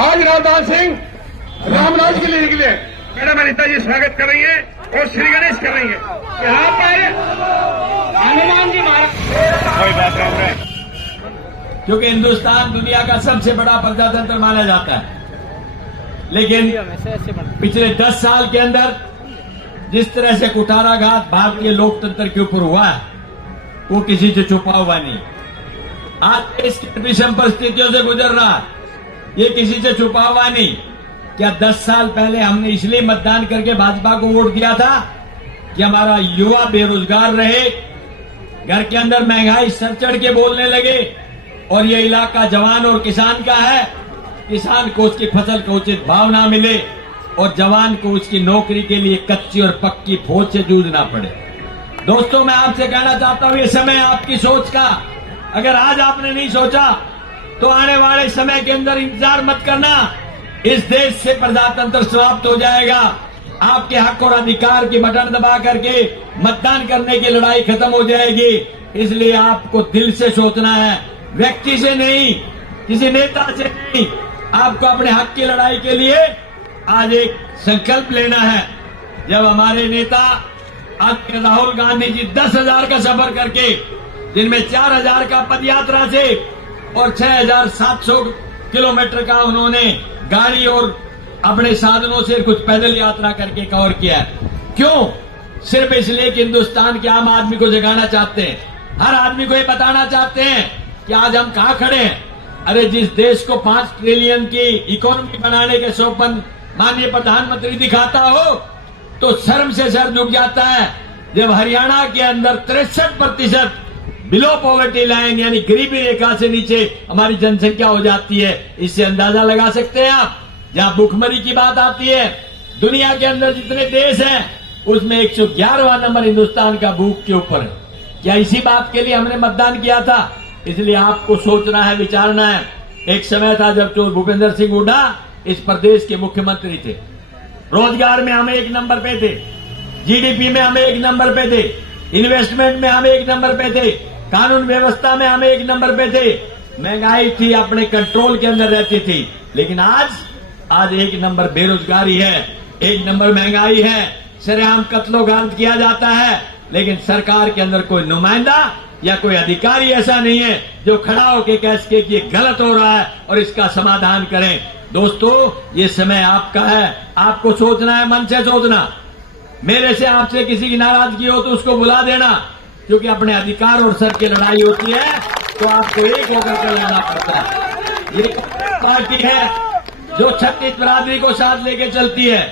आज रामदास सिंह रामराज के लिए निकले। मैडम अनिता जी स्वागत कर रही है और श्री गणेश कर रही है। यहाँ पर हनुमान जी महाराज कोई बात नहीं, क्योंकि हिंदुस्तान दुनिया का सबसे बड़ा प्रजातंत्र माना जाता है, लेकिन पिछले 10 साल के अंदर जिस तरह से कुठाराघात भारतीय लोकतंत्र के ऊपर हुआ है वो किसी से छुपा हुआ नहीं। आज देश की विषम परिस्थितियों से गुजर रहा है, ये किसी से छुपा हुआ नहीं। क्या 10 साल पहले हमने इसलिए मतदान करके भाजपा को वोट दिया था कि हमारा युवा बेरोजगार रहे, घर के अंदर महंगाई सर चढ़ के बोलने लगे और ये इलाका जवान और किसान का है, किसान को उसकी फसल का उचित भाव ना मिले और जवान को उसकी नौकरी के लिए कच्ची और पक्की फौज से जूझना पड़े। दोस्तों, मैं आपसे कहना चाहता हूं, ये समय आपकी सोच का, अगर आज आपने नहीं सोचा तो आने वाले समय के अंदर इंतजार मत करना, इस देश से प्रजातंत्र समाप्त हो जाएगा। आपके हक और अधिकार की बटन दबा करके मतदान करने की लड़ाई खत्म हो जाएगी। इसलिए आपको दिल से सोचना है, व्यक्ति से नहीं, किसी नेता से नहीं। आपको अपने हक की लड़ाई के लिए आज एक संकल्प लेना है। जब हमारे नेता आज राहुल गांधी जी 10,000 का सफर करके, जिनमें 4,000 का पदयात्रा से और 6,700 किलोमीटर का उन्होंने गाड़ी और अपने साधनों से कुछ पैदल यात्रा करके कवर किया है। क्यों? सिर्फ इसलिए कि हिंदुस्तान के आम आदमी को जगाना चाहते हैं, हर आदमी को ये बताना चाहते हैं कि आज हम कहां खड़े हैं। अरे, जिस देश को 5 ट्रिलियन की इकोनॉमी बनाने के स्वप्न माननीय प्रधानमंत्री दिखाता हो तो शर्म से सर झुक जाता है। जब हरियाणा के अंदर 63% बिलो पॉवर्टी लाइन यानी गरीबी रेखा से नीचे हमारी जनसंख्या हो जाती है, इससे अंदाजा लगा सकते हैं आप। जहां भूखमरी की बात आती है, दुनिया के अंदर जितने देश हैं उसमें 111वां नंबर हिंदुस्तान का भूख के ऊपर है। क्या इसी बात के लिए हमने मतदान किया था? इसलिए आपको सोचना है, विचारना है। एक समय था जब चौधरी भूपेंद्र सिंह हुड्डा इस प्रदेश के मुख्यमंत्री थे, रोजगार में हम 1 नंबर पे थे, जीडीपी में हम 1 नंबर पे थे, इन्वेस्टमेंट में हम 1 नंबर पे थे, कानून व्यवस्था में हम 1 नंबर पे थे, महंगाई थी अपने कंट्रोल के अंदर रहती थी। लेकिन आज 1 नंबर बेरोजगारी है, 1 नंबर महंगाई है, सरेआम कत्लो-गार्द किया जाता है, लेकिन सरकार के अंदर कोई नुमाइंदा या कोई अधिकारी ऐसा नहीं है जो खड़ा होकर कह सके कि ये गलत हो रहा है और इसका समाधान करें। दोस्तों, ये समय आपका है, आपको सोचना है, मन से सोचना। मेरे से आपसे किसी की नाराजगी हो तो उसको बुला देना, क्योंकि अपने अधिकार और सर की लड़ाई होती है तो आपको एक होकर के लड़ना पड़ता है। ये पार्टी है जो 36 बिरादरी को साथ लेके चलती है।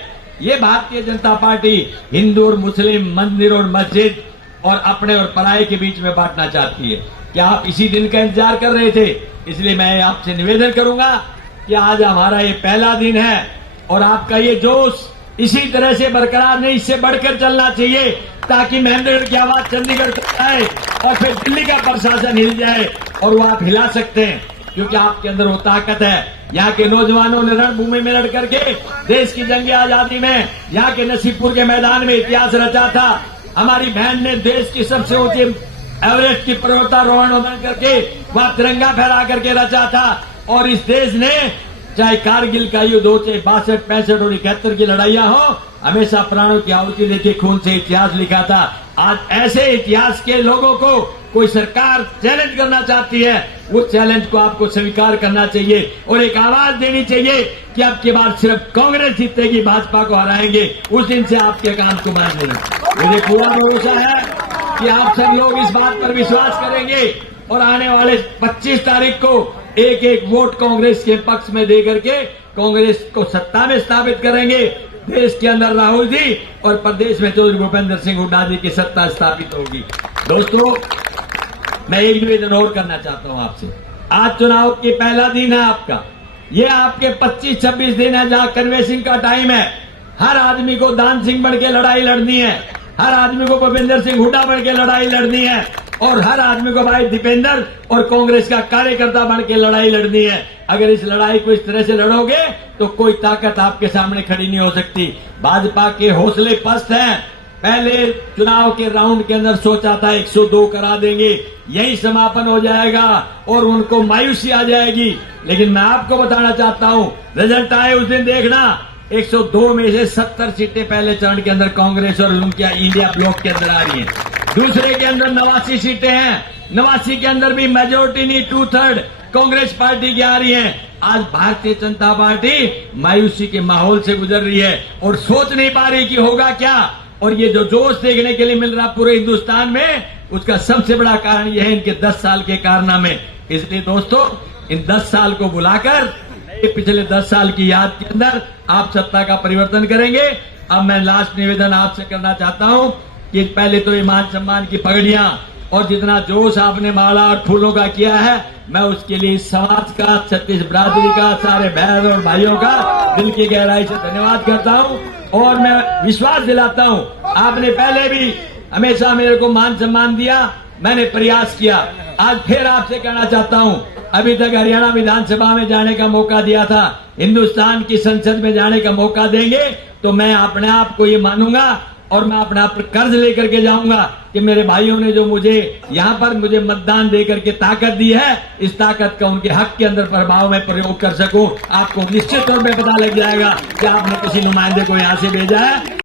ये भारतीय जनता पार्टी हिंदू और मुस्लिम, मंदिर और मस्जिद और अपने और पराये के बीच में बांटना चाहती है। क्या आप इसी दिन का इंतजार कर रहे थे? इसलिए मैं आपसे निवेदन करूंगा कि आज हमारा ये पहला दिन है और आपका ये जोश इसी तरह से बरकरार नहीं, इससे बढ़कर चलना चाहिए, ताकि महेंद्रगढ़ की आवाज चंडीगढ़ तक आए और फिर दिल्ली का प्रशासन हिल जाए। और वो आप हिला सकते हैं, क्योंकि आपके अंदर वो ताकत है। यहाँ के नौजवानों ने रणभूमि में लड़ करके देश की जंग आजादी में यहाँ के नसीबपुर के मैदान में इतिहास रचा था। हमारी बहन ने देश की सबसे ऊंची एवरेस्ट की पर्वतारोहण करके वहां तिरंगा फहरा करके रचा था। और इस देश ने, चाहे कारगिल का युद्ध हो, चाहे 62, 65 और 71 की लड़ाइयां हो, हमेशा प्राणों की आहुति देके खून से इतिहास लिखा था। आज ऐसे इतिहास के लोगों को कोई सरकार चैलेंज करना चाहती है, उस चैलेंज को आपको स्वीकार करना चाहिए और एक आवाज देनी चाहिए कि अब की बार सिर्फ कांग्रेस जीतेगी, भाजपा को हराएंगे। उस दिन से आपके काम को मान लेंगे। मुझे पूरा भरोसा है कि आप सब लोग इस बात पर विश्वास करेंगे और आने वाले 25 तारीख को एक वोट कांग्रेस के पक्ष में दे करके कांग्रेस को सत्ता में स्थापित करेंगे। देश के अंदर राहुल जी और प्रदेश में चौधरी भूपेंद्र सिंह हुड्डा जी की सत्ता स्थापित होगी। दोस्तों, मैं एक निवेदन और करना चाहता हूं आपसे। आज चुनाव की पहला दिन है आपका, ये आपके 25-26 दिन है जहां कन्वेंसिंग का टाइम है। हर आदमी को दान सिंह बन के लड़ाई लड़नी है, हर आदमी को भूपेंद्र सिंह हुड्डा बन के लड़ाई लड़नी है और हर आदमी को भाई दीपेंद्र और कांग्रेस का कार्यकर्ता बन के लड़ाई लड़नी है। अगर इस लड़ाई को इस तरह से लड़ोगे तो कोई ताकत आपके सामने खड़ी नहीं हो सकती। भाजपा के हौसले पस्त हैं। पहले चुनाव के राउंड के अंदर सोचा था 102 करा देंगे, यही समापन हो जाएगा और उनको मायूसी आ जाएगी। लेकिन मैं आपको बताना चाहता हूं, रिजल्ट आए उस दिन देखना, 102 में से 70 सीटें पहले चरण के अंदर कांग्रेस और उनके इंडिया ब्लॉक के अंदर आ रही हैं। दूसरे के अंदर 89 सीटें हैं, 89 के अंदर भी मेजोरिटी नहीं 2/3 कांग्रेस पार्टी की आ रही है। आज भारतीय जनता पार्टी मायूसी के माहौल से गुजर रही है और सोच नहीं पा रही कि होगा क्या। और ये जो जोश देखने के लिए मिल रहा पूरे हिंदुस्तान में, उसका सबसे बड़ा कारण यह है इनके 10 साल के कारनामे। इसलिए दोस्तों, इन 10 साल को बुलाकर पिछले 10 साल की याद के अंदर आप सत्ता का परिवर्तन करेंगे। अब मैं लास्ट निवेदन आपसे करना चाहता हूं कि पहले तो ईमान सम्मान की पगड़ियां और जितना जोश आपने माला और फूलों का किया है, मैं उसके लिए समाज का, छत्तीस बिरादरी का, सारे बहन और भाइयों का दिल की गहराई से धन्यवाद करता हूं। और मैं विश्वास दिलाता हूं, आपने पहले भी हमेशा मेरे को मान सम्मान दिया, मैंने प्रयास किया। आज फिर आपसे कहना चाहता हूं, अभी तक हरियाणा विधानसभा में जाने का मौका दिया था, हिंदुस्तान की संसद में जाने का मौका देंगे तो मैं अपने आप को ये मानूंगा और मैं अपने आप पर कर्ज लेकर के जाऊंगा कि मेरे भाइयों ने जो मुझे यहाँ पर मुझे मतदान देकर के ताकत दी है, इस ताकत का उनके हक के अंदर प्रभाव में प्रयोग कर सकूं। आपको निश्चित तौर पे पता लग जाएगा कि आपने किसी नुमाइंदे को यहाँ से भेजा है।